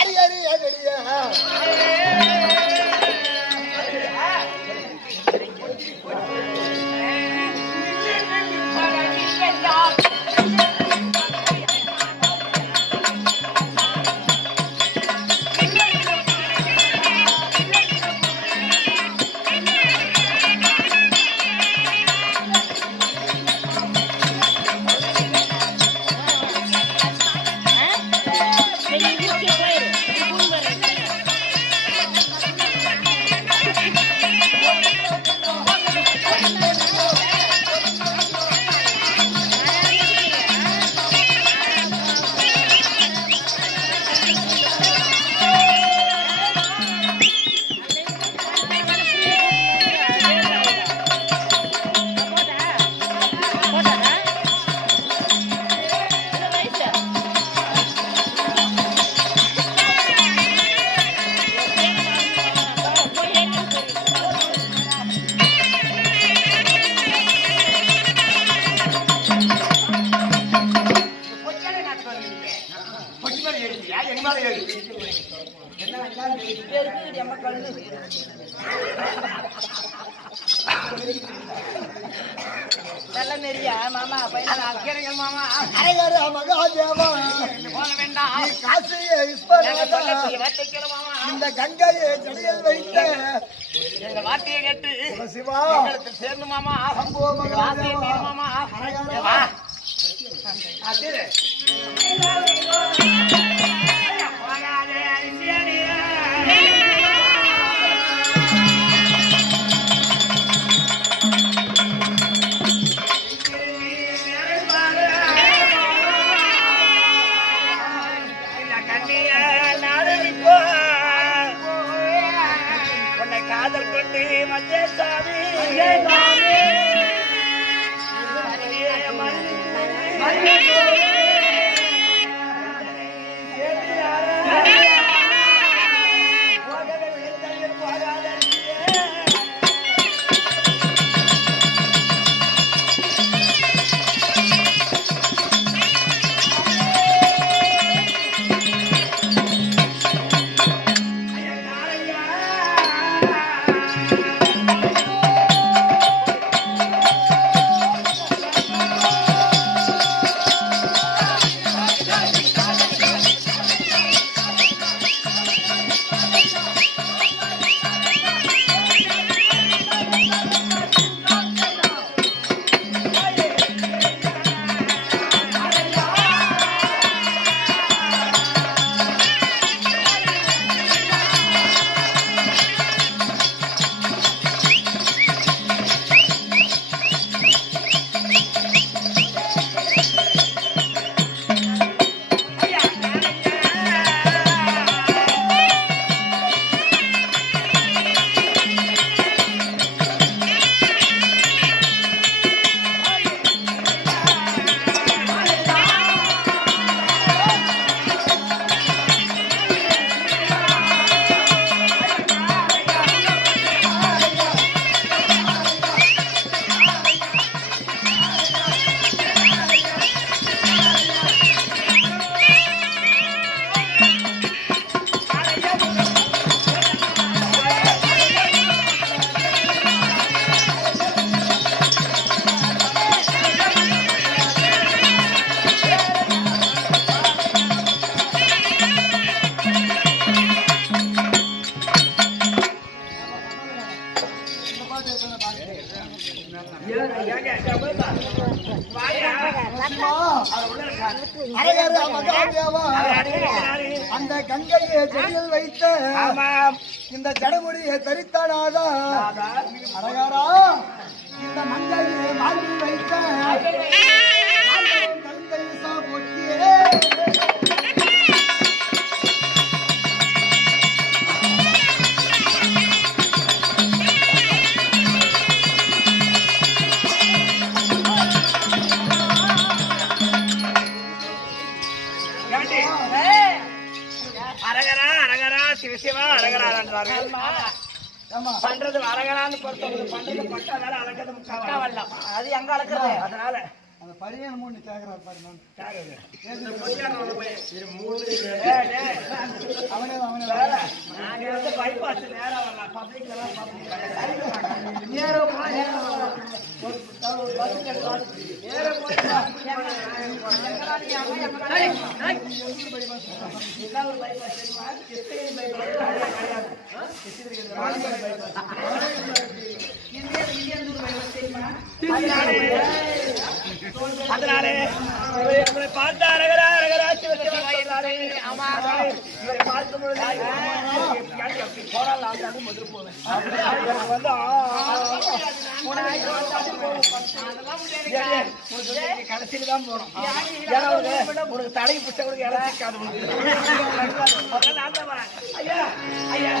அடி அடி அடியா மாமா மாமா இந்த கங்கையை ஜடையில் வைத்த வார்த்தையை கேட்டு சிவா சேர்ந்து மாமா மாமா அந்த கங்கையை ஜடையில் வைத்த இந்த ஜடமுடியை தரித்தானாதா அழகாரா இந்த மங்கையை மாற்றி வைத்த போட்டியே பண்றது அரகரான்னு பொறுத்தவங்க பண்றது பட்டாதால அழகது முக்காவல்ல அது எங்க அழகிறது அதனால அந்த பையன் மூணு கேக்குறாரு பாரு நான் அவனே பைபாஸ் நேரா வரலாம் பப்ளிக் அதனாலே பார்த்து பார்க்கும் பொழுது கடைசியில தான் போறோம் உனக்கு தடை புத்த கூட இறக்காது ஐயா ஐயா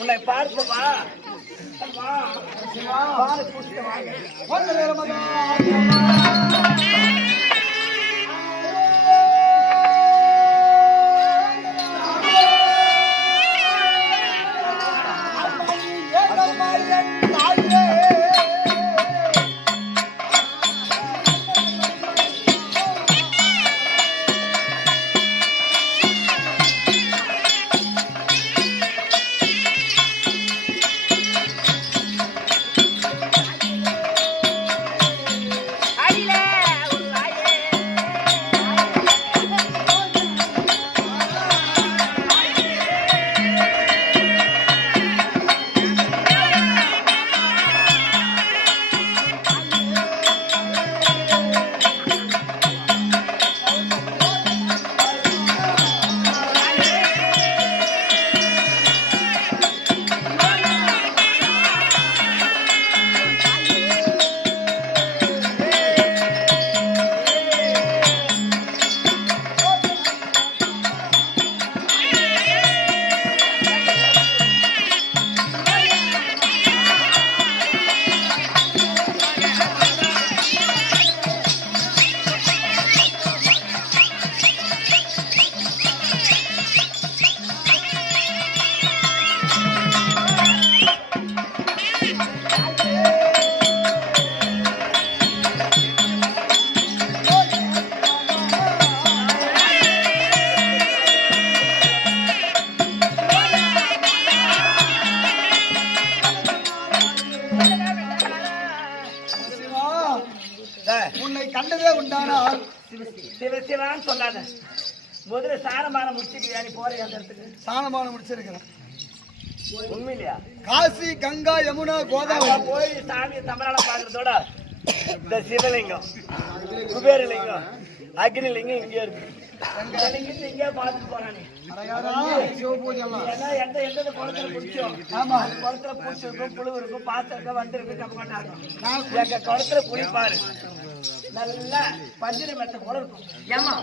உன்னை பார்ப்பா உன்னை கண்டதே உண்டானால் சிவசிவான்னு சொல்லாத. முதல்ல சாணமான முடிச்சிருக்கியா? நீ போற அந்த இடத்துக்கு சாணமான முடிச்சிருக்கிறேன். உண்மையிலையா? காசி, கங்கா, யமுனா, கோதாவரி போய் சாமி தம்பரால பாக்குறதோட இந்த சிவலிங்கம், குபேரலிங்கம், அக்னிலிங்கம் இங்கே இருக்கு. இங்கே பார்த்துட்டு போறானே எந்த குளத்துல பிடிச்சோம். ஆமா, குளத்துல பூச்சி இருக்கும், புழு இருக்கும், பாத்து இருக்கும், வந்திருக்கு, கம்மட்டா இருக்கும். எங்க குளத்துல குளிப்பாரு, நல்லா பஞ்சனை மெத்த குளம் இருக்கும். ஏமா